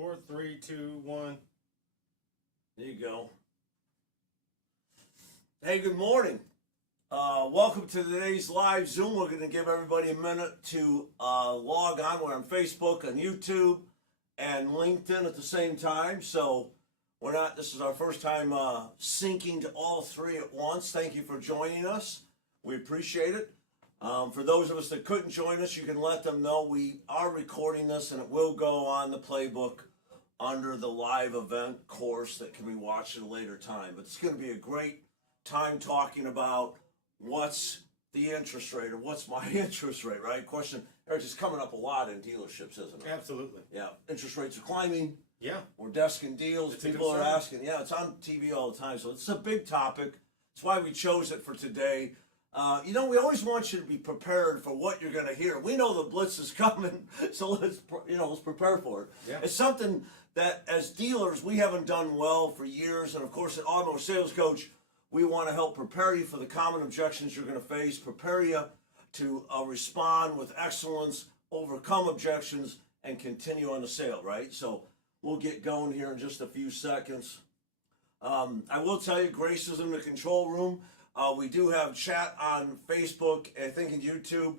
4, 3, 2, 1. There you go. Hey, good morning. Welcome to today's live Zoom. We're going to give everybody a minute to log on. We're on Facebook, on YouTube, and LinkedIn at the same time. So this is our first time syncing to all three at once. Thank you for joining us. We appreciate it. For those of us that couldn't join us, you can let them know we are recording this and it will go on the playbook under the live event course that can be watched at a later time. But it's going to be a great time talking about what's the interest rate or what's my interest rate, right? Question, Eric, is coming up a lot in dealerships, isn't it? Absolutely. Yeah, interest rates are climbing. Yeah. We're desking deals. It's People are asking. Yeah, it's on TV all the time. So it's a big topic. That's why we chose it for today. We always want you to be prepared for what you're going to hear. We know the blitz is coming, so let's prepare for it. Yeah. It's something that as dealers we haven't done well for years, and of course, at Automotive Sales Coach, we want to help prepare you for the common objections you're going to face, prepare you to respond with excellence, overcome objections, and continue on the sale. Right? So we'll get going here in just a few seconds. I will tell you, Grace is in the control room. We do have chat on Facebook, I think in YouTube.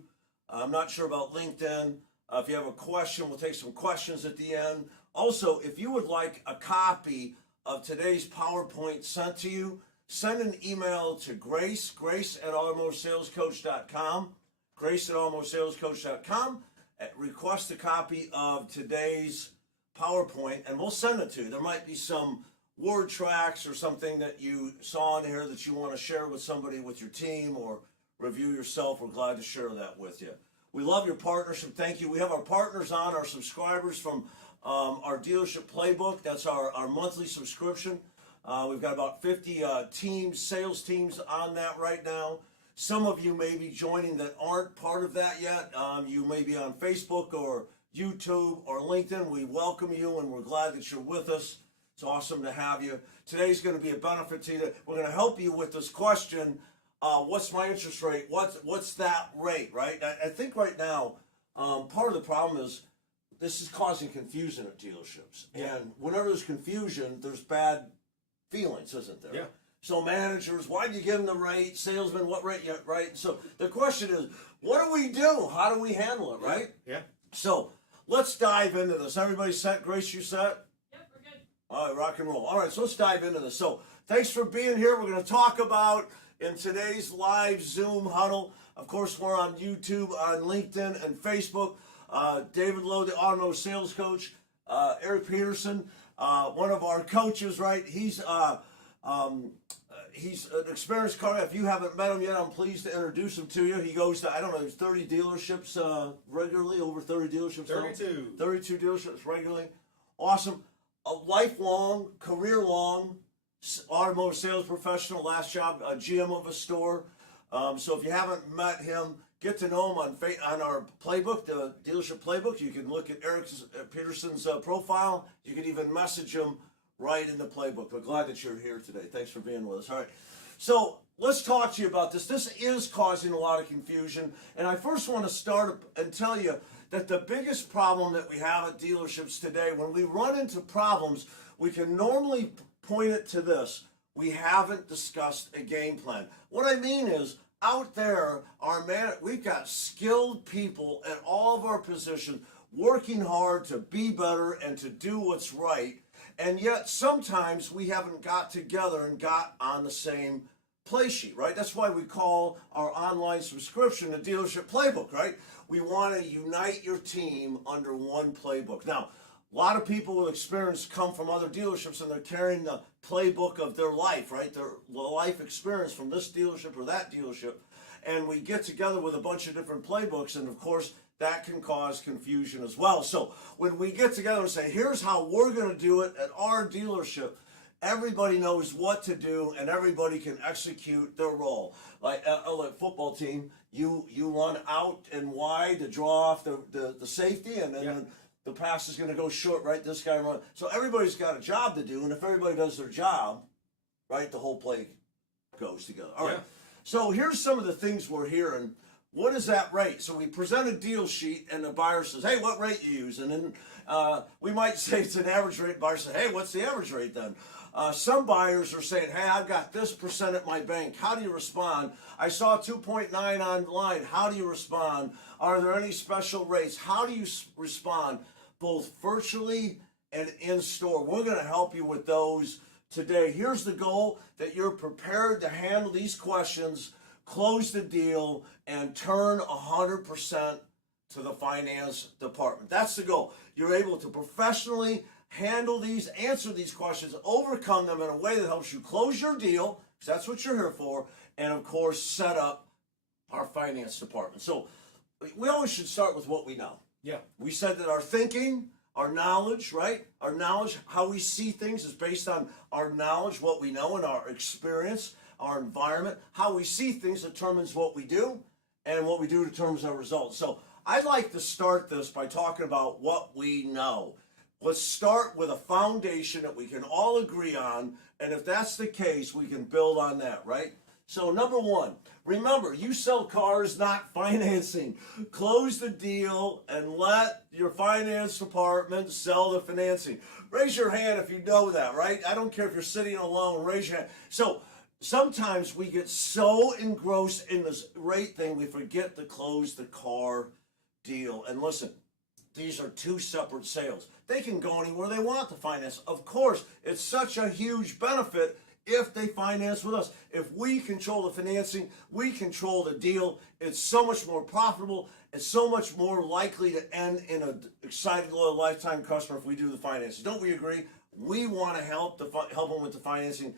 I'm not sure about LinkedIn. If you have a question, we'll take some questions at the end. Also, if you would like a copy of today's PowerPoint sent to you, send an email to Grace at automotivesalescoach.com, Grace at automotivesalescoach.com, request a copy of today's PowerPoint, and we'll send it to you. There might be some word tracks or something that you saw in here that you want to share with somebody with your team or review yourself. We're glad to share that with you. We love your partnership. Thank you. We have our partners on, our subscribers from our dealership playbook. That's our monthly subscription. We've got about 50 sales teams on that right now. Some of you may be joining that aren't part of that yet. You may be on Facebook or YouTube or LinkedIn. We welcome you and we're glad that you're with us. It's awesome to have you. Today's going to be a benefit to you. We're going to help you with this question, what's my interest rate? What's that rate, right? I think right now, part of the problem is this is causing confusion at dealerships. Yeah. And whenever there's confusion, there's bad feelings, isn't there? Yeah. So managers, why do you give them the rate? Salesmen, what rate yet, right? So the question is, what do we do? How do we handle it, right? Yeah. So let's dive into this. Everybody set? Grace, you set? All right, rock and roll. All right, so let's dive into this. So thanks for being here. We're going to talk about in today's live Zoom huddle. Of course, we're on YouTube, on LinkedIn, and Facebook. David Lowe, the Automotive Sales Coach. Eric Peterson, one of our coaches, right? He's an experienced car. If you haven't met him yet, I'm pleased to introduce him to you. He goes to, 30 dealerships regularly, over 30 dealerships. 32. 32 dealerships regularly. Awesome. A lifelong, career-long automotive sales professional. Last job, a GM of a store. So if you haven't met him, get to know him on our playbook, the dealership playbook. You can look at Eric Peterson's profile. You can even message him right in the playbook. We're glad that you're here today. Thanks for being with us. All right. So let's talk to you about this. This is causing a lot of confusion. And I first want to start and tell you that the biggest problem that we have at dealerships today, when we run into problems, we can normally point it to this. We haven't discussed a game plan. What I mean is, out there, we've got skilled people at all of our positions working hard to be better and to do what's right. And yet sometimes we haven't got together and got on the same play sheet, right? That's why we call our online subscription a dealership playbook, right? We want to unite your team under one playbook. Now, a lot of people with experience come from other dealerships and they're carrying the playbook of their life, right? Their life experience from this dealership or that dealership. And we get together with a bunch of different playbooks, and of course, that can cause confusion as well. So when we get together and say, here's how we're going to do it at our dealership, everybody knows what to do and everybody can execute their role. Like a football team, you run out and wide to draw off the safety, and then the pass is going to go short, right? This guy run. So everybody's got a job to do, and if everybody does their job, right, the whole play goes together. All right. So here's some of the things we're hearing what is that rate? So we present a deal sheet, and the buyer says, hey, what rate you use? And then we might say it's an average rate. The buyer says, hey, what's the average rate then? Some buyers are saying, hey, I've got this percent at my bank. How do you respond? I saw 2.9 online. How do you respond? Are there any special rates? How do you respond, both virtually and in store? We're going to help you with those today. Here's the goal: that you're prepared to handle these questions, close the deal, and turn 100% to the finance department. That's the goal. You're able to professionally handle these, answer these questions, overcome them in a way that helps you close your deal, because that's what you're here for, and of course, set up our finance department. So we always should start with what we know. Yeah. We said that our thinking, our knowledge, right? Our knowledge, how we see things, is based on our knowledge, what we know, and our experience, our environment. How we see things determines what we do, and what we do determines our results. So I'd like to start this by talking about what we know. Let's start with a foundation that we can all agree on, and if that's the case, we can build on that, right? So number one, remember, you sell cars, not financing. Close the deal and let your finance department sell the financing. Raise your hand if you know that, right? I don't care if you're sitting alone, raise your hand. So sometimes we get so engrossed in this rate thing, we forget to close the car deal. And listen, these are two separate sales. They can go anywhere they want to finance. Of course, it's such a huge benefit if they finance with us. If we control the financing, we control the deal, it's so much more profitable. It's so much more likely to end in an excited, loyal, lifetime customer if we do the financing. Don't we agree? We want to help them with the financing.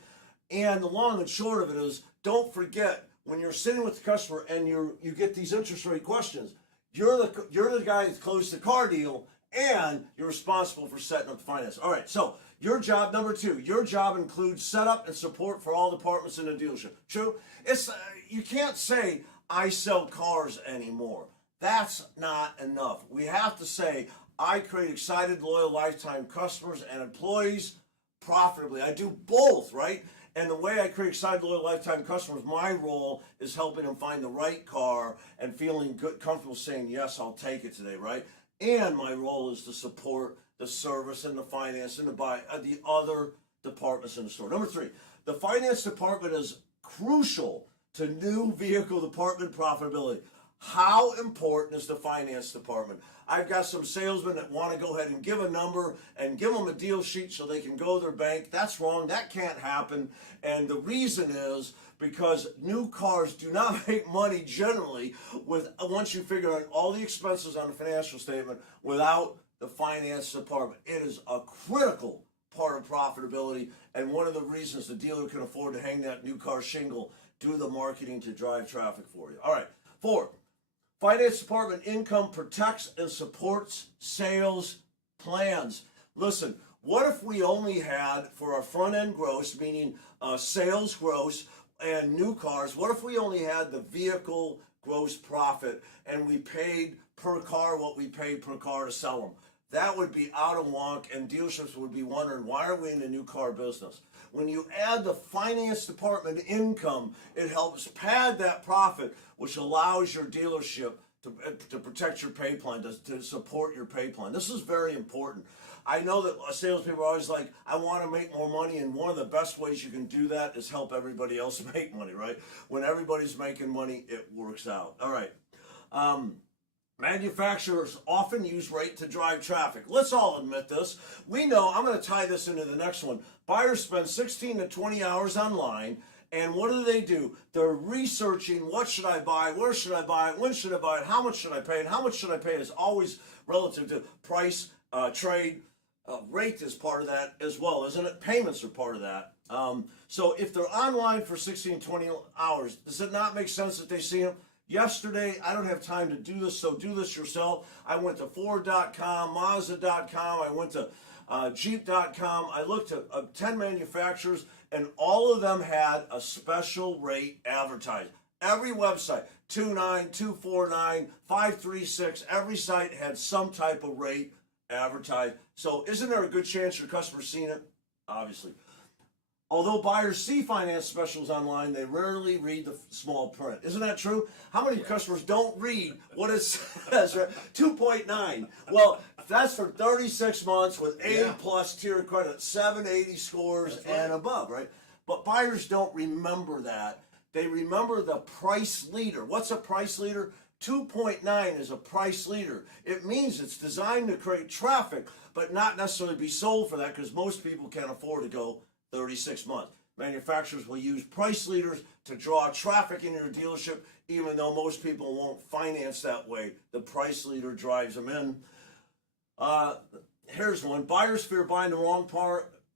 And the long and short of it is, don't forget, when you're sitting with the customer and you get these interest rate questions, you're the guy that closed the car deal, and you're responsible for setting up the finance. All right, so your job, number two, your job includes setup and support for all departments in the dealership. True? It's you can't say, I sell cars anymore. That's not enough. We have to say, I create excited, loyal, lifetime customers and employees profitably. I do both, right? And the way I create excited, loyal, lifetime customers, my role is helping them find the right car and feeling good, comfortable saying, yes, I'll take it today, right? And my role is to support the service and the finance and the other departments in the store. Number three, the finance department is crucial to new vehicle department profitability. How important is the finance department? I've got some salesmen that want to go ahead and give a number and give them a deal sheet so they can go to their bank. That's wrong. That can't happen. And the reason is because new cars do not make money generally once you figure out all the expenses on the financial statement without the finance department. It is a critical part of profitability, and one of the reasons the dealer can afford to hang that new car shingle, do the marketing to drive traffic for you. All right, 4, finance department income protects and supports sales plans. Listen, what if we only had, for our front end gross, meaning sales gross and new cars, what if we only had the vehicle gross profit and we paid per car what we paid per car to sell them? That would be out of whack, and dealerships would be wondering, why are we in the new car business? When you add the finance department income, it helps pad that profit, which allows your dealership to protect your pay plan, to support your pay plan. This is very important. I know that salespeople are always like, I want to make more money, and one of the best ways you can do that is help everybody else make money, right? When everybody's making money, it works out. All right. Manufacturers often use rate to drive traffic. Let's all admit this. We know, I'm going to tie this into the next one. Buyers spend 16 to 20 hours online, and what do? They're researching, what should I buy, where should I buy it, when should I buy it, how much should I pay, and how much should I pay is always relative to price, trade, rate is part of that as well, isn't it? Payments are part of that. So if they're online for 16 to 20 hours, does it not make sense that they see them? Yesterday, I don't have time to do this, so do this yourself. I went to Ford.com, Mazda.com, I went to Jeep.com. I looked at 10 manufacturers, and all of them had a special rate advertised. Every website, 29, 249, 536, every site had some type of rate advertised. So isn't there a good chance your customer's seen it? Obviously. Although buyers see finance specials online, they rarely read the small print. Isn't that true? How many customers don't read what it says, right? 2.9. Well, that's for 36 months with A plus tier credit, 780 scores and above, right? But buyers don't remember that. They remember the price leader. What's a price leader? 2.9 is a price leader. It means it's designed to create traffic, but not necessarily be sold for that, because most people can't afford to go 36 months. Manufacturers will use price leaders to draw traffic in your dealership, even though most people won't finance that way. The price leader drives them in. Here's one. Buyers fear buying the wrong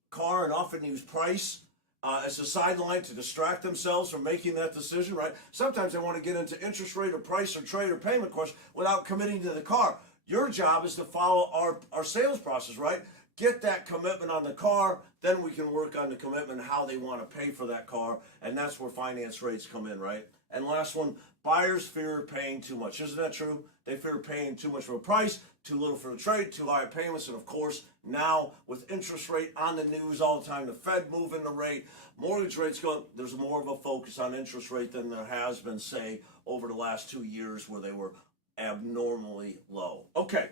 car and often use price as a sideline to distract themselves from making that decision, right? Sometimes they want to get into interest rate or price or trade or payment question without committing to the car. Your job is to follow our sales process, right? Get that commitment on the car, then we can work on the commitment, how they want to pay for that car, and that's where finance rates come in, right? And last one, buyers fear paying too much. Isn't that true? They fear paying too much for a price, too little for the trade, too high payments, and of course, now with interest rate on the news all the time, the Fed moving the rate, mortgage rates going, there's more of a focus on interest rate than there has been, say, over the last 2 years where they were abnormally low. Okay.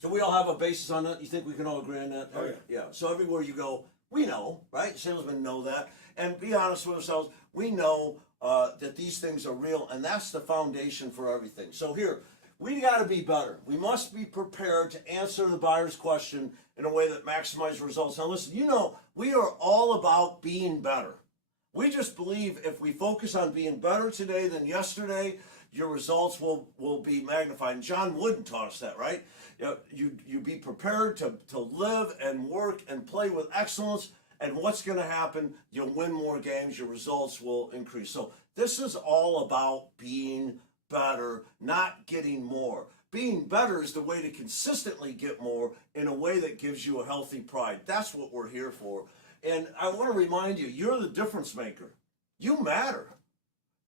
So we all have a basis on that? You think we can all agree on that? Oh, yeah. Yeah. So everywhere you go, we know, right? Salesmen know that. And be honest with ourselves, we know that these things are real, and that's the foundation for everything. So here, we got to be better. We must be prepared to answer the buyer's question in a way that maximizes results. Now listen, you know, we are all about being better. We just believe if we focus on being better today than yesterday, your results will be magnified. And John Wooden taught us that, right? You be prepared to live and work and play with excellence, and what's going to happen? You'll win more games, your results will increase. So this is all about being better, not getting more. Being better is the way to consistently get more in a way that gives you a healthy pride. That's what we're here for. And I want to remind you, you're the difference maker. You matter.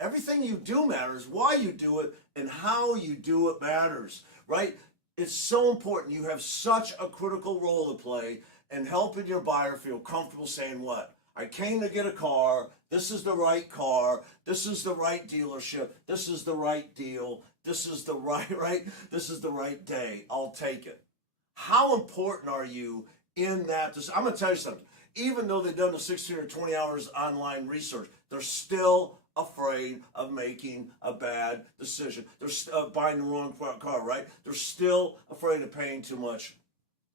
Everything you do matters. Why you do it and how you do it matters, right? It's so important. You have such a critical role to play in helping your buyer feel comfortable saying what? I came to get a car. This is the right car. This is the right dealership. This is the right deal. This is the right? This is the right day. I'll take it. How important are you in that? I'm going to tell you something. Even though they've done the 16 or 20 hours online research, they're still afraid of making a bad decision. They're buying the wrong car, right? They're still afraid of paying too much.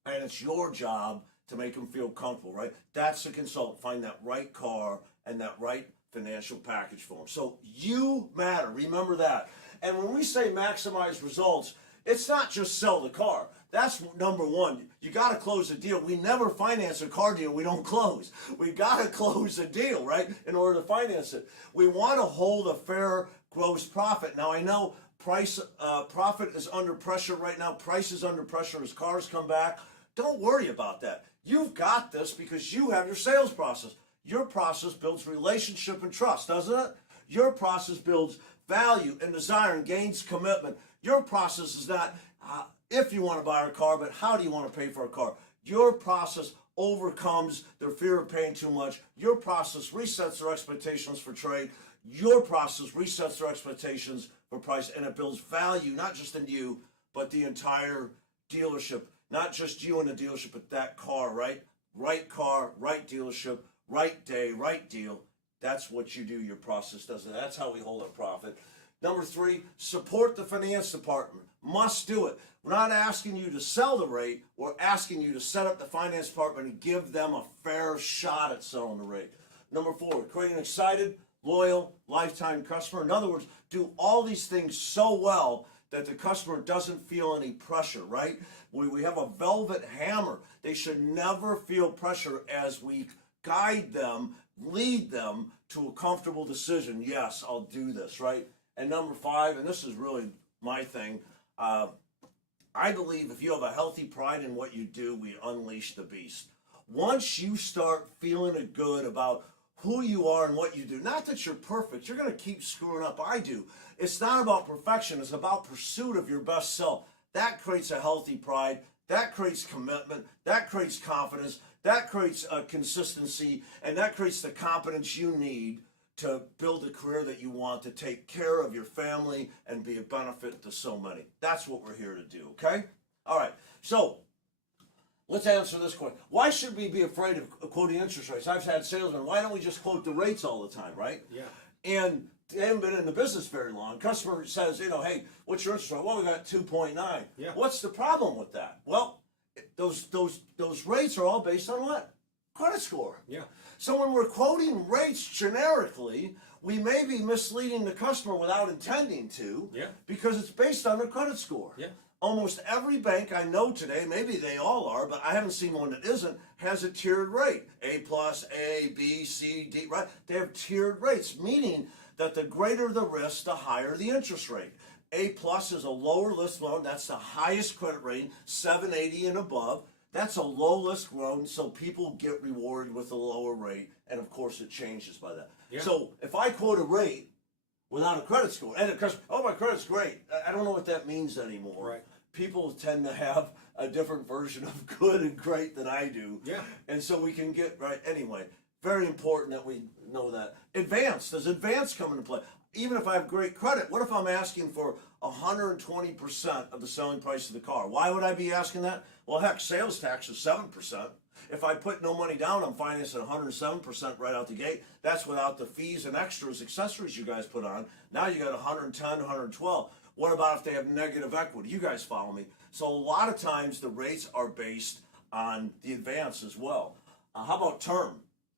And it's your job to make them feel comfortable, right? That's the consultant. Find that right car and that right financial package for them. So you matter. Remember that. And when we say maximize results, it's not just sell the car. That's number one. You got to close the deal. We never finance a car deal we don't close. We got to close the deal, right, in order to finance it. We want to hold a fair gross profit. Now, I know profit is under pressure right now. Price is under pressure as cars come back. Don't worry about that. You've got this because you have your sales process. Your process builds relationship and trust, doesn't it? Your process builds value and desire and gains commitment. Your process is not if you want to buy a car, but how do you want to pay for a car? Your process overcomes their fear of paying too much. Your process resets their expectations for trade. Your process resets their expectations for price, and it builds value, not just in you, but the entire dealership. Not just you in the dealership, but that car, right? Right car, right dealership, right day, right deal. That's what you do. Your process does it. That's how we hold our profit. Number 3, support the finance department. Must do it. We're not asking you to sell the rate. We're asking you to set up the finance department and give them a fair shot at selling the rate. Number 4, create an excited, loyal, lifetime customer. In other words, do all these things so well that the customer doesn't feel any pressure, right? We have a velvet hammer. They should never feel pressure as we guide them, lead them to a comfortable decision. Yes, I'll do this, right? And number 5, and this is really my thing, I believe if you have a healthy pride in what you do, we unleash the beast. Once you start feeling good about who you are and what you do, not that you're perfect, you're going to keep screwing up. I do. It's not about perfection. It's about pursuit of your best self. That creates a healthy pride. That creates commitment. That creates confidence. That creates a consistency, and that creates the confidence you need to build a career that you want, to take care of your family and be a benefit to so many. That's what we're here to do, okay? All right, so let's answer this question. Why should we be afraid of quoting interest rates? I've had salesmen, why don't we just quote the rates all the time, right? Yeah. And they haven't been in the business very long. Customer says, hey, what's your interest rate? Well, we got 2.9. Yeah. What's the problem with that? Well, those rates are all based on what? Credit score. Yeah. So when we're quoting rates generically, we may be misleading the customer without intending to, Yeah. because it's based on their credit score. Yeah. Almost every bank I know today, maybe they all are, but I haven't seen one that isn't, has a tiered rate. A plus, A, B, C, D, right? They have tiered rates, meaning that the greater the risk, the higher the interest rate. A plus is a lower risk loan. That's the highest credit rating, 780 and above. That's a low risk loan, so people get rewarded with a lower rate, and of course it changes by that. Yeah. So if I quote a rate without a credit score, and the customer, oh, my credit's great, I don't know what that means anymore. Right. People tend to have a different version of good and great than I do. Yeah. And so we can get, right, anyway, very important that we know that. Advance, does advance come into play? Even if I have great credit, what if I'm asking for 120% of the selling price of the car? Why would I be asking that? Well, heck, sales tax is 7%. If I put no money down, I'm financing 107% right out the gate. That's without the fees and extras, accessories you guys put on. Now you got 110, 112. What about if they have negative equity? You guys follow me. So a lot of times the rates are based on the advance as well. How about term?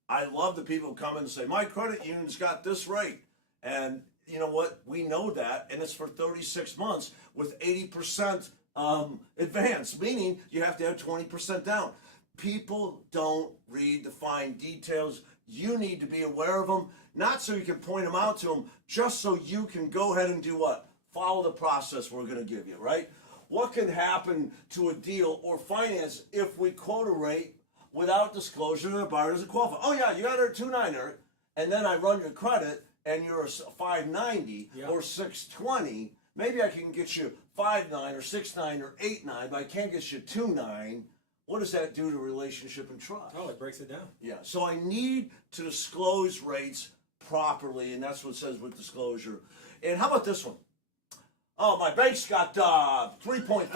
I love the people who come in and say, my credit union's got this rate. And you know what? We know that, and it's for 36 months with 80% advance, meaning you have to have 20% down. People don't read the fine details. You need to be aware of them, not so you can point them out to them, just so you can go ahead and do what? Follow the process we're going to give you, right? What can happen to a deal or finance if we quote a rate without disclosure that the buyer doesn't qualify? Oh yeah, you got her at 2.9, Eric, and then I run your credit and you're a 590 Yeah. or 620. Maybe I can get you 5.9 or 6.9 or 8.9, but I can't get you 2.9. What does that do to relationship and trust? Oh, it breaks it down. Yeah, so I need to disclose rates properly, and that's what it says with disclosure. And how about this one? Oh, my bank's got 3.5,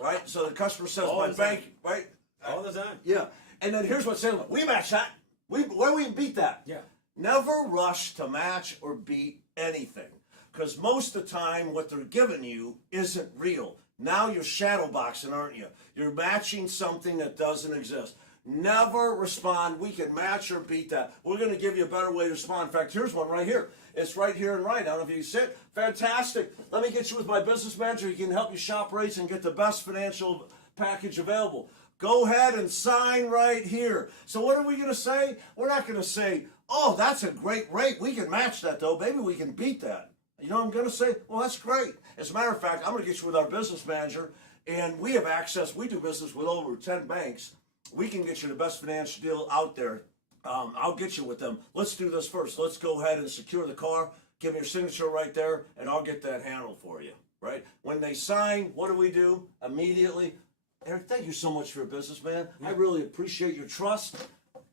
right? So the customer says, All my the bank, time. right? All the time. Yeah, and then here's what's saying, we match that. Where we beat that? Yeah. Never rush to match or beat anything, because most of the time what they're giving you isn't real. Now you're shadow boxing, aren't you? You're matching something that doesn't exist. Never respond, we can match or beat that. We're going to give you a better way to respond. In fact, here's one right here. It's right here and right. I don't know if you can see it. Fantastic. Let me get you with my business manager. He can help you shop rates and get the best financial package available. Go ahead and sign right here. So what are we going to say? We're not going to say, oh, that's a great rate. We can match that, though. Maybe we can beat that. You know what I'm going to say? Well, that's great. As a matter of fact, I'm going to get you with our business manager, and we have access. We do business with over 10 banks. We can get you the best financial deal out there. I'll get you with them. Let's do this first. Let's go ahead and secure the car. Give me your signature right there, and I'll get that handled for you, right? When they sign, what do? Immediately, Eric, thank you so much for your business, man. I really appreciate your trust.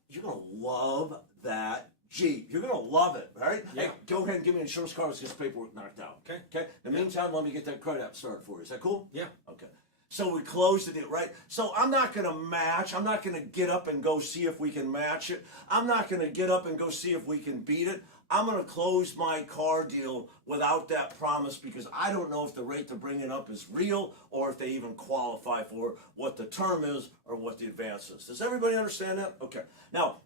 You're going to love that Jeep. You're going to love it, right? Yeah. Hey, go ahead and give me an insurance card. Let's get the paperwork knocked out. Okay. Okay? In the meantime, let me get that credit app started for you. Is that cool? Yeah. Okay. So we closed the deal, right? So I'm not going to match. I'm not going to get up and go see if we can match it. I'm not going to get up and go see if we can beat it. I'm going to close my car deal without that promise, because I don't know if the rate they're bringing up is real or if they even qualify for what the term is or what the advance is. Does everybody understand that? Okay. Now,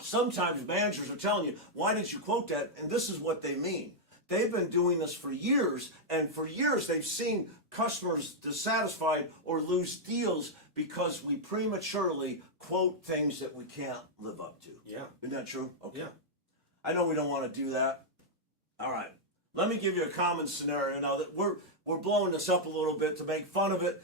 sometimes managers are telling you, why did you quote that? And this is what they mean. They've been doing this for years, and for years they've seen customers dissatisfied or lose deals because we prematurely quote things that we can't live up to. Yeah. Isn't that true? Okay. Yeah. I know we don't want to do that. All right. Let me give you a common scenario now that we're blowing this up a little bit to make fun of it.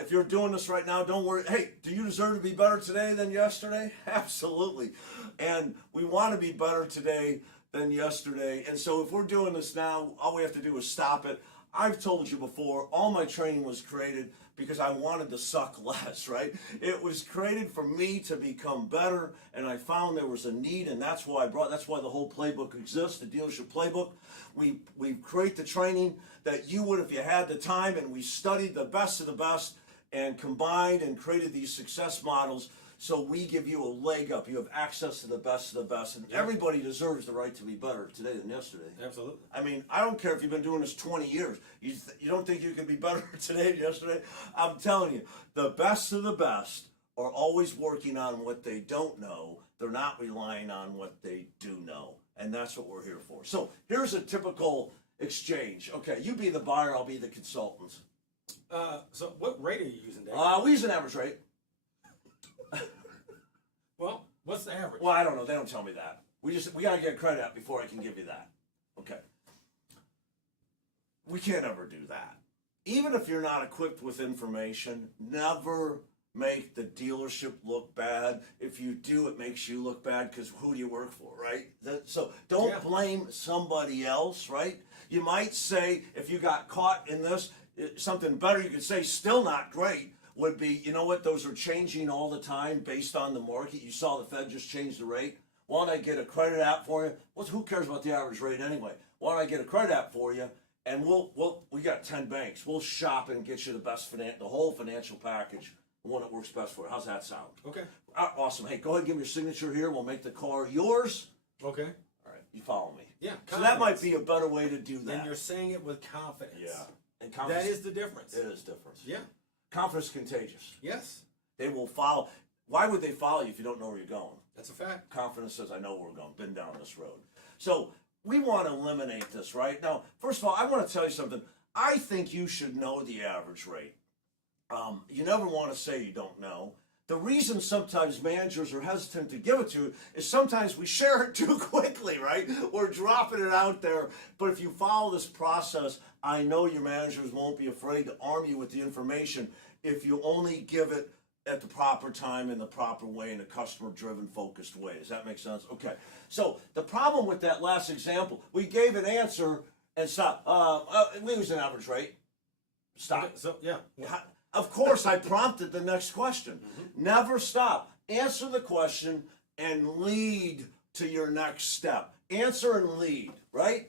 If you're doing this right now, don't worry. Hey, do you deserve to be better today than yesterday? Absolutely. And we want to be better today than yesterday. And so if we're doing this now, all we have to do is stop it. I've told you before, all my training was created because I wanted to suck less, right? It was created for me to become better, and I found there was a need, and that's why the whole playbook exists, the dealership playbook. We create the training that you would if you had the time, and we studied the best of the best and combined and created these success models. So we give you a leg up. You have access to the best of the best. And everybody deserves the right to be better today than yesterday. Absolutely. I mean, I don't care if you've been doing this 20 years. You don't think you can be better today than yesterday? I'm telling you, the best of the best are always working on what they don't know. They're not relying on what they do know. And that's what we're here for. So here's a typical exchange. Okay, you be the buyer, I'll be the consultant. So what rate are you using, Dave? We use an average rate. Well, what's the average? Well, I don't know. They don't tell me that. We gotta get credit out before I can give you that. Okay. We can't ever do that. Even if you're not equipped with information, never make the dealership look bad. If you do, it makes you look bad because who do you work for, right? So don't blame somebody else, right? You might say, if you got caught in this, something better you could say, still not great, would be, you know what, those are changing all the time based on the market. You saw the Fed just change the rate. Why don't I get a credit app for you? Well, who cares about the average rate anyway? Why don't I get a credit app for you? And we got 10 banks. We'll shop and get you the whole financial package, the one that works best for you. How's that sound? Okay. Awesome. Hey, go ahead and give me your signature here. We'll make the car yours. Okay. All right. You follow me? Yeah. So that might be a better way to do that. And you're saying it with confidence. Yeah. And confidence, that is the difference. It is different. Yeah. Confidence is contagious. Yes. They will follow. Why would they follow you if you don't know where you're going? That's a fact. Confidence says, I know where we're going. Been down this road. So we want to eliminate this, right? Now, first of all, I want to tell you something. I think you should know the average rate. You never want to say you don't know. The reason sometimes managers are hesitant to give it to you is sometimes we share it too quickly, right? We're dropping it out there. But if you follow this process, I know your managers won't be afraid to arm you with the information if you only give it at the proper time in the proper way in a customer-driven, focused way. Does that make sense? Okay. So the problem with that last example, we gave an answer and stop. We use an average rate. Stop. Okay, so, yeah. Of course, I prompted the next question. Never stop. Answer the question and lead to your next step. Answer and lead, right?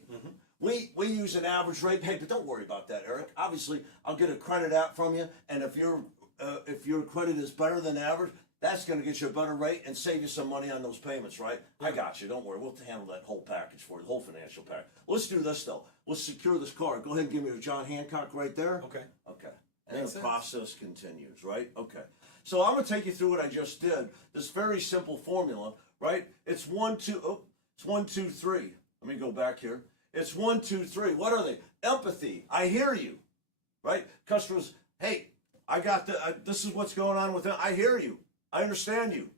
We use an average rate. Hey, but don't worry about that, Eric. Obviously, I'll get a credit out from you, and if your credit is better than average, that's going to get you a better rate and save you some money on those payments, right? I got you. Don't worry. We'll handle that whole package for you, the whole financial package. Let's do this, though. Let's secure this car. Go ahead and give me your John Hancock right there. Okay. Okay. And then the process continues, right? Okay. So I'm going to take you through what I just did. This very simple formula, right? It's 1, 2, it's 1, 2, 3. Let me go back here. It's 1, 2, 3. What are they? Empathy. I hear you, right? Customers, hey, I got this is what's going on with it. I hear you. I understand you.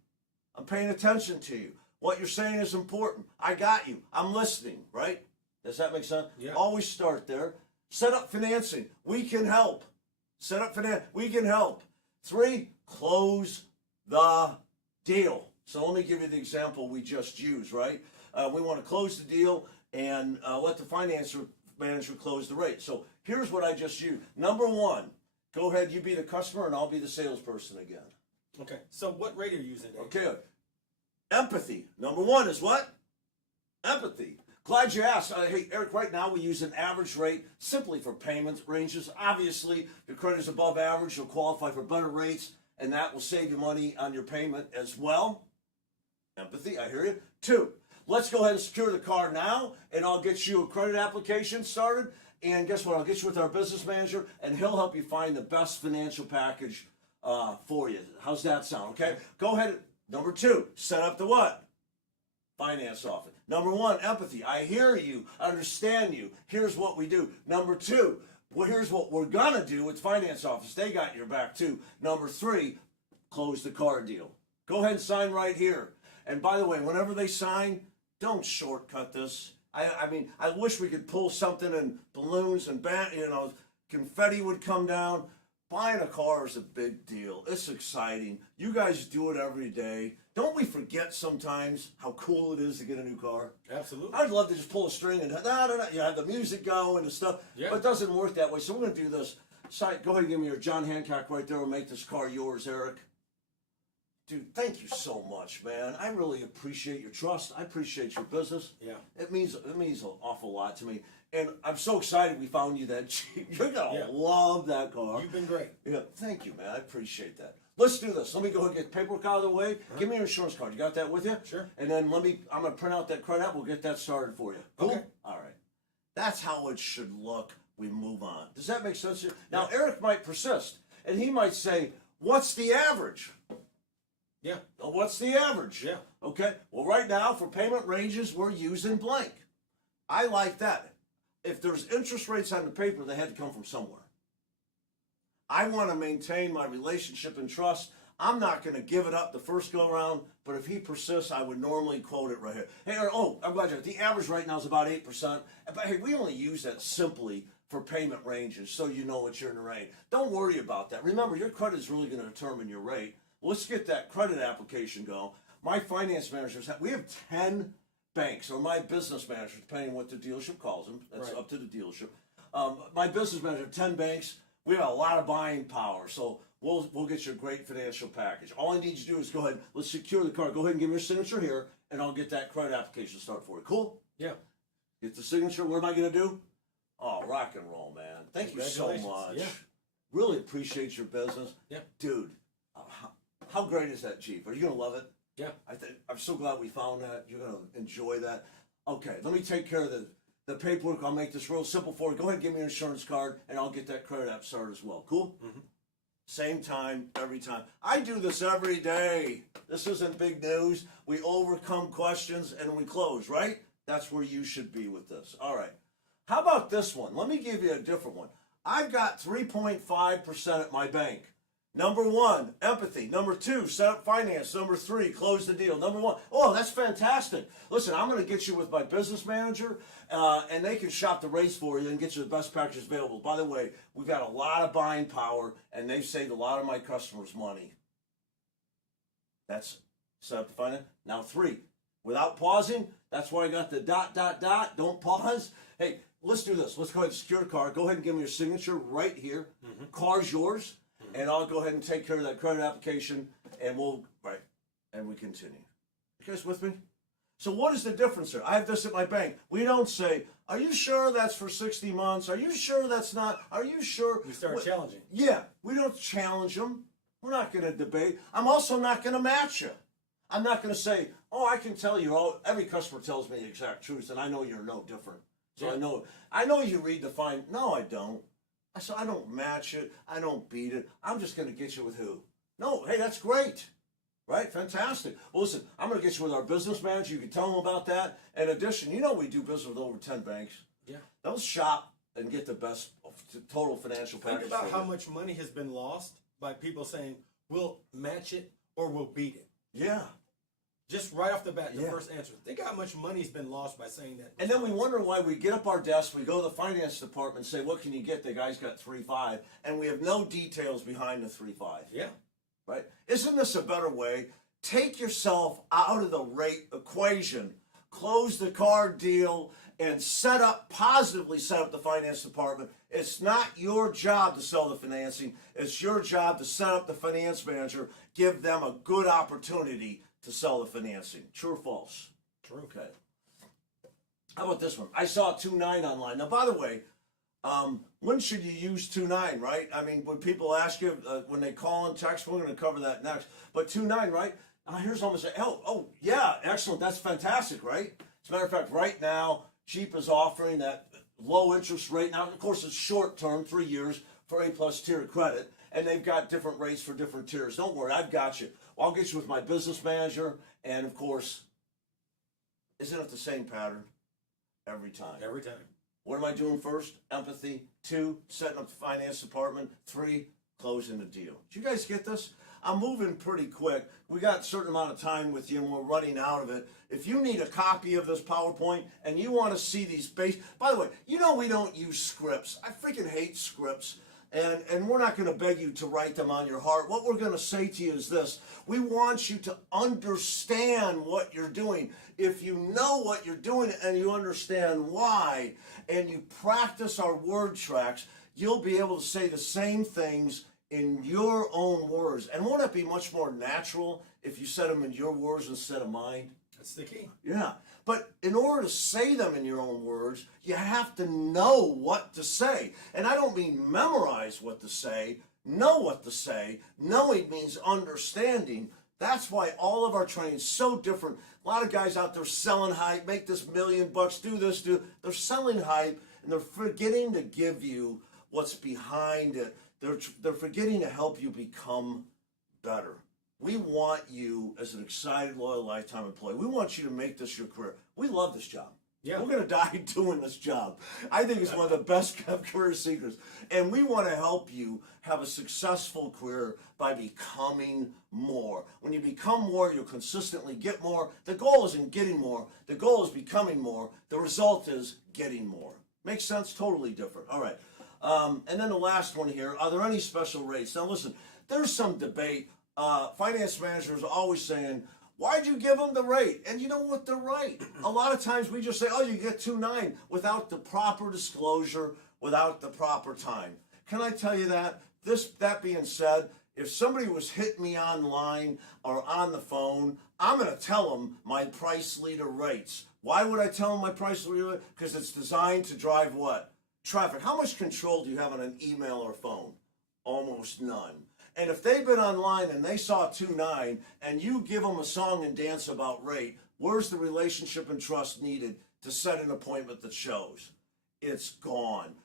I'm paying attention to you. What you're saying is important. I got you. I'm listening, right? Does that make sense? Yeah. Always start there. Set up financing. We can help. Set up finance. We can help. 3, close the deal. So let me give you the example we just used, right? We want to close the deal and let the finance manager close the rate. So here's what I just used. Number 1, go ahead, you be the customer and I'll be the salesperson again. Okay. So what rate are you using, Dave? Okay. Empathy. Number 1 is what? Empathy. Glad you asked. Hey, Eric, right now we use an average rate simply for payment ranges. Obviously, if your credit is above average, you'll qualify for better rates, and that will save you money on your payment as well. Empathy, I hear you. 2, let's go ahead and secure the car now, and I'll get you a credit application started. And guess what? I'll get you with our business manager, and he'll help you find the best financial package for you. How's that sound? Okay? Go ahead. Number 2, set up the what? Finance office. Number 1, empathy. I hear you, understand you. Here's what we do. Number 2, well, here's what we're gonna do with finance office. They got your back too. Number 3, close the car deal. Go ahead and sign right here. And by the way, whenever they sign, don't shortcut this. I mean, I wish we could pull something and balloons and confetti would come down. Buying a car is a big deal. It's exciting. You guys do it every day. Don't we forget sometimes how cool it is to get a new car? Absolutely. I'd love to just pull a string and you have the music going and stuff, but it doesn't work that way. So we're going to do this. Go ahead and give me your John Hancock right there and make this car yours, Eric. Dude, thank you so much, man. I really appreciate your trust. I appreciate your business. Yeah. It means an awful lot to me. And I'm so excited we found you that Jeep. You're gonna love that car. You've been great. Yeah, thank you, man. I appreciate that. Let's do this. Let me go ahead and get the paperwork out of the way. Give me your insurance card. You got that with you? Sure. And then I'm gonna print out that credit app. We'll get that started for you. Cool? Okay. All right. That's how it should look. We move on. Does that make sense to you? Now, Eric might persist, and he might say, what's the average? Yeah. What's the average? Yeah. Okay. Well, right now, for payment ranges, we're using blank. I like that. If there's interest rates on the paper, they had to come from somewhere. I want to maintain my relationship and trust. I'm not going to give it up the first go around, but if he persists, I would normally quote it right here. Hey, I'm glad you're. The average right now is about 8%. But hey, we only use that simply for payment ranges, so you know what you're in the range. Don't worry about that. Remember, your credit is really going to determine your rate. Let's get that credit application going. My finance managers, we have 10 banks, or my business manager, depending on what the dealership calls them. That's up to the dealership. My business manager, 10 banks. We have a lot of buying power, so we'll get you a great financial package. All I need you to do is go ahead, let's secure the car. Go ahead and give me your signature here, and I'll get that credit application started for you. Cool? Yeah. Get the signature. What am I going to do? Oh, rock and roll, man. Thank you so much. Yeah. Really appreciate your business. Yeah. Dude, how great is that Jeep? Are you going to love it? Yeah. I'm so glad we found that. You're going to enjoy that. Okay, let me take care of the paperwork. I'll make this real simple for you. Go ahead and give me your insurance card, and I'll get that credit app started as well. Cool? Mm-hmm. Same time, every time. I do this every day. This isn't big news. We overcome questions, and we close, right? That's where you should be with this. All right. How about this one? Let me give you a different one. I've got 3.5% at my bank. Number one, empathy. Number two, set up finance. Number three, close the deal. Number one, oh, that's fantastic. Listen, I'm going to get you with my business manager, and they can shop the rates for you and get you the best packages available. By the way, we've got a lot of buying power, and they've saved a lot of my customers money. That's set up the finance. Now three, without pausing, that's why I got the ... Don't pause. Hey, let's do this. Let's go ahead and secure the car. Go ahead and give me your signature right here. Mm-hmm. Car's yours. And I'll go ahead and take care of that credit application, and we continue. You guys with me? So what is the difference here? I have this at my bank. We don't say, are you sure that's for 60 months? Are you sure that's not? Are you sure? We start challenging. Yeah, we don't challenge them. We're not going to debate. I'm also not going to match you. I'm not going to say, oh, I can tell you, every customer tells me the exact truth, and I know you're no different. So yeah. I know you read the fine. No, I don't. So I don't match it. I don't beat it. I'm just going to get you with who? No, hey, that's great. Right? Fantastic. Well, listen, I'm going to get you with our business manager. You can tell them about that. In addition, we do business with over 10 banks. Yeah. They'll shop and get the best total financial package. Think about how much money has been lost by people saying, we'll match it or we'll beat it. Yeah. Just right off the bat, the first answer. Think how much money's been lost by saying that. And then we wonder why we get up our desk, we go to the finance department and say, what can you get? The guy's got 3.5, and we have no details behind the 3.5. Yeah. Right? Isn't this a better way? Take yourself out of the rate equation, close the car deal, and positively set up the finance department. It's not your job to sell the financing. It's your job to set up the finance manager, give them a good opportunity to sell the financing. True or false? True. Okay. How about this one? I saw 2.9 online. Now, by the way, when should you use 2.9, right? I mean, when people ask you, when they call and text, we're going to cover that next. But 2.9, right? Here's someone say, oh, yeah, excellent. That's fantastic, right? As a matter of fact, right now, Jeep is offering that low interest rate. Now, of course, it's short term, 3 years for A+ tier credit. And they've got different rates for different tiers. Don't worry, I've got you. I'll get you with my business manager, and of course, isn't it the same pattern every time? Every time. What am I doing first? Empathy. 2, setting up the finance department. 3, closing the deal. Did you guys get this? I'm moving pretty quick. We got a certain amount of time with you, and we're running out of it. If you need a copy of this PowerPoint and you want to see these by the way, we don't use scripts. I freaking hate scripts. And we're not going to beg you to write them on your heart. What we're going to say to you is this. We want you to understand what you're doing. If you know what you're doing and you understand why, and you practice our word tracks, you'll be able to say the same things in your own words. And won't it be much more natural if you said them in your words instead of mine? That's the key. Yeah. But in order to say them in your own words, you have to know what to say. And I don't mean memorize what to say, know what to say. Knowing means understanding. That's why all of our training is so different. A lot of guys out there selling hype, make this $1 million, do this, do. They're selling hype, and they're forgetting to give you what's behind it. They're forgetting to help you become better. We want you as an excited, loyal, lifetime employee. We want you to make this your career. We love this job. Yeah. We're going to die doing this job. I think it's one of the best kept career secrets. And we want to help you have a successful career by becoming more. When you become more, you'll consistently get more. The goal isn't getting more. The goal is becoming more. The result is getting more. Makes sense? Totally different. All right. And then the last one here, are there any special rates? Now listen, there's some debate. Finance managers are always saying, why'd you give them the rate? And you know what? They're right. A lot of times we just say, oh, you get 2.9 without the proper disclosure, without the proper time. Can I tell you that? That being said, if somebody was hitting me online or on the phone, I'm going to tell them my price leader rates. Why would I tell them my price leader rates? Because it's designed to drive what? Traffic. How much control do you have on an email or phone? Almost none. And if they've been online and they saw 2.9 and you give them a song and dance about rate, where's the relationship and trust needed to set an appointment that shows? It's gone.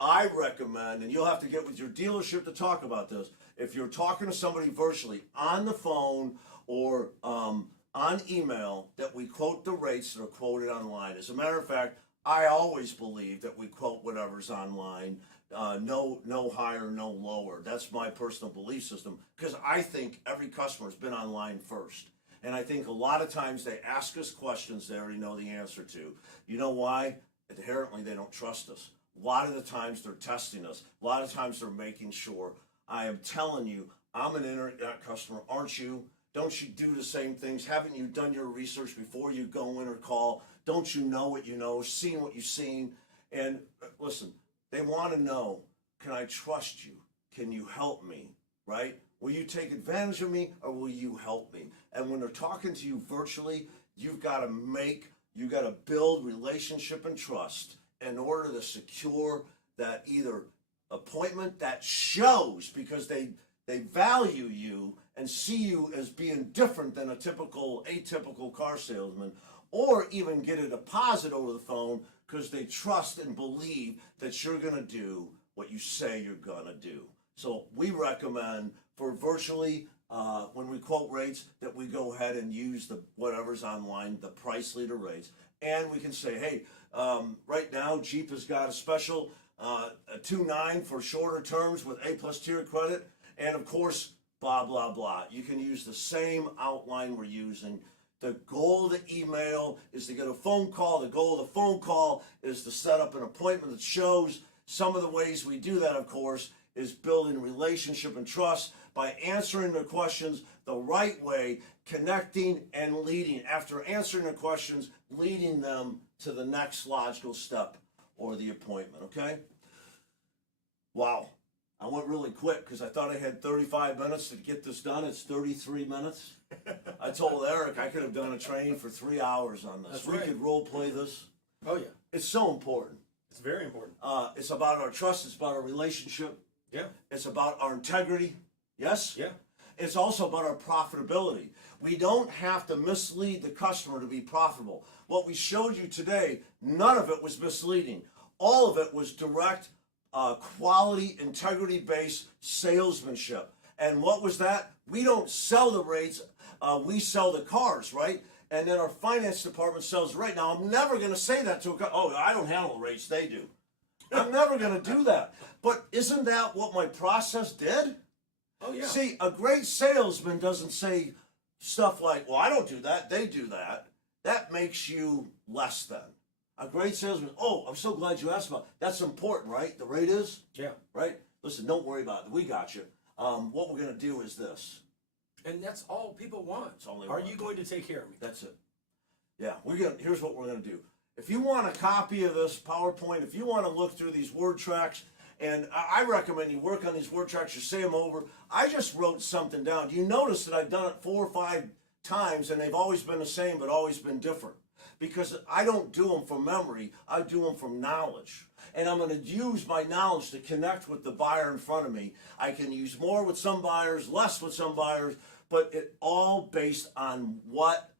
I recommend, and you'll have to get with your dealership to talk about this, if you're talking to somebody virtually on the phone or on email, that we quote the rates that are quoted online. As a matter of fact, I always believe that we quote whatever's online. No higher, no lower. That's my personal belief system, because I think every customer has been online first. And I think a lot of times they ask us questions they already know the answer to. You know why? Inherently, they don't trust us. A lot of the times they're testing us. A lot of times they're making sure. I am telling you, I'm an internet customer, aren't you? Don't you do the same things? Haven't you done your research before you go in or call? Don't you know what you know, seen what you've seen? And listen, they want to know, can I trust you? Can you help me, right? Will you take advantage of me or will you help me? And when they're talking to you virtually, you've got to build relationship and trust in order to secure that either appointment that shows, because they value you and see you as being different than a atypical car salesman, or even get a deposit over the phone because they trust and believe that you're going to do what you say you're going to do. So we recommend for virtually, when we quote rates, that we go ahead and use whatever's online, the price leader rates. And we can say, hey, right now Jeep has got a special a 2.9 for shorter terms with A+ tier credit. And of course, blah, blah, blah. You can use the same outline we're using. The goal of the email is to get a phone call. The goal of the phone call is to set up an appointment that shows. Some of the ways we do that, of course, is building relationship and trust by answering the questions the right way, connecting and leading. After answering the questions, leading them to the next logical step or the appointment, okay? Wow. I went really quick because I thought I had 35 minutes to get this done. It's 33 minutes. I told Eric I could have done a training for 3 hours on this. That's We right. could role play this. Oh, yeah. It's so important. It's very important. It's about our trust. It's about our relationship. Yeah. It's about our integrity. Yes? Yeah. It's also about our profitability. We don't have to mislead the customer to be profitable. What we showed you today, none of it was misleading. All of it was direct, quality, integrity-based salesmanship. And what was that? We don't sell the rates, we sell the cars, right? And then our finance department sells the rate. Now, I'm never going to say that to a customer. Oh, I don't handle the rates, they do. I'm never going to do that. But isn't that what my process did? Oh, yeah. See, a great salesman doesn't say stuff like, well, I don't do that, they do that. That makes you less than. A great salesman, oh, I'm so glad you asked about it. That's important, right? The rate is? Yeah. Right? Listen, don't worry about it. We got you. What we're going to do is this. And that's all people want. That's all they Are want. you going to take care of me? That's it. Yeah, here's what we're going to do. If you want a copy of this PowerPoint, if you want to look through these word tracks And I recommend you work on these word tracks, you say them over. I just wrote something down. You notice that I've done it 4 or 5 times, and they've always been the same, but always been different. Because I don't do them from memory, I do them from knowledge. And I'm going to use my knowledge to connect with the buyer in front of me. I can use more with some buyers, less with some buyers, but it all based on what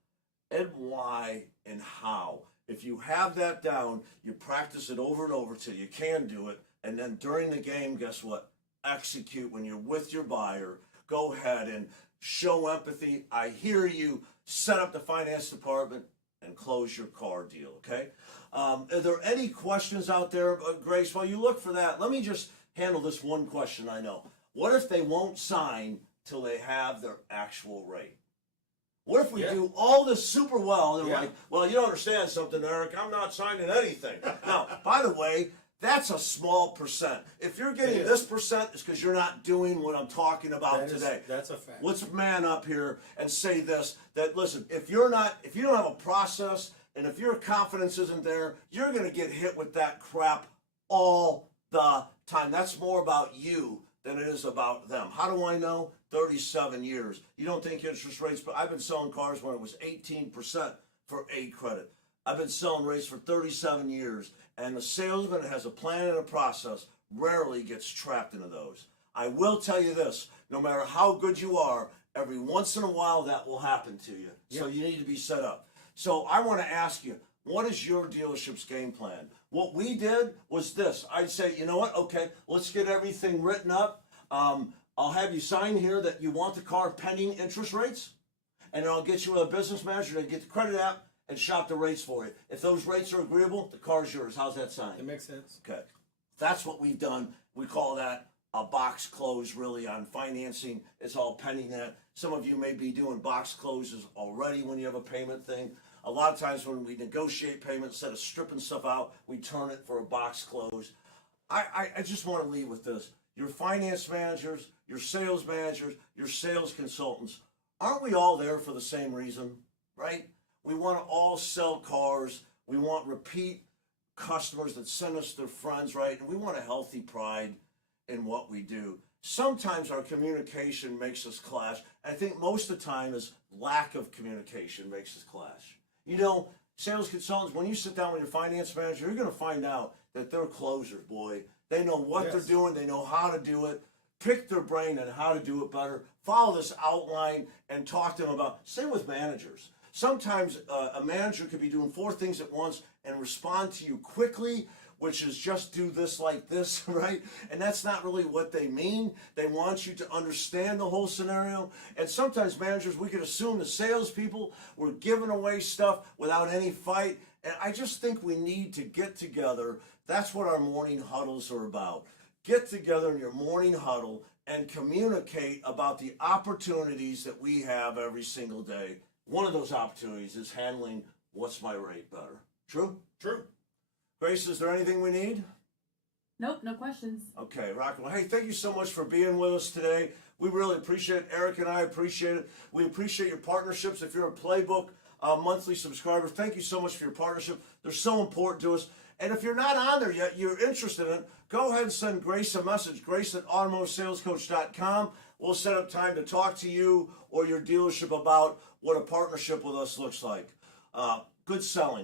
and why and how. If you have that down, you practice it over and over till you can do it. And then during the game, guess what? Execute when you're with your buyer. Go ahead and show empathy. I hear you. Set up the finance department and close your car deal, okay? Are there any questions out there, Grace? While you look for that, let me just handle this one question I know. What if they won't sign till they have their actual rate? What if we do all this super well and they're like, well, you don't understand something, Eric. I'm not signing anything. Now, by the way, that's a small percent. If you're getting this percent, it's because you're not doing what I'm talking about today. That's a fact. Let's man up here and say this, that listen, if you don't have a process and if your confidence isn't there, you're going to get hit with that crap all the time. That's more about you than it is about them. How do I know? 37 years. You don't think interest rates, but I've been selling cars when it was 18% for A credit. I've been selling rates for 37 years, and the salesman has a plan and a process rarely gets trapped into those. I will tell you this, no matter how good you are, every once in a while that will happen to you. So you need to be set up. So I want to ask you, what is your dealership's game plan? What we did was this. I'd say, you know what? Okay, let's get everything written up. I'll have you sign here that you want the car pending interest rates, and then I'll get you with a business manager to get the credit app and shop the rates for you. If those rates are agreeable, the car's yours. How's that sound? It makes sense. Okay. That's what we've done. We call that a box close, really, on financing. It's all pending that. Some of you may be doing box closes already when you have a payment thing. A lot of times when we negotiate payments, instead of stripping stuff out, we turn it for a box close. I just want to leave with this. Your finance managers, your sales managers, your sales consultants, aren't we all there for the same reason, right? We want to all sell cars. We want repeat customers that send us their friends, right? And we want a healthy pride in what we do. Sometimes our communication makes us clash. I think most of the time is lack of communication makes us clash. You know, sales consultants, when you sit down with your finance manager, you're going to find out that they're closers, boy. They know what they're doing. They know how to do it. Pick their brain on how to do it better. Follow this outline and talk to them about, same with managers. Sometimes a manager could be doing 4 things at once and respond to you quickly, which is just do this like this, right? And that's not really what they mean. They want you to understand the whole scenario. And sometimes managers, we could assume the salespeople were giving away stuff without any fight. And I just think we need to get together. That's what our morning huddles are about. Get together in your morning huddle and communicate about the opportunities that we have every single day. One of those opportunities is handling what's my rate better. True? True. Grace, is there anything we need? Nope, no questions. Okay, Rockwell. Hey, thank you so much for being with us today. We really appreciate it. Eric and I appreciate it. We appreciate your partnerships. If you're a Playbook monthly subscriber, thank you so much for your partnership. They're so important to us. And if you're not on there yet, you're interested in it, go ahead and send Grace a message, grace@automotivesalescoach.com. We'll set up time to talk to you or your dealership about what a partnership with us looks like. Good selling.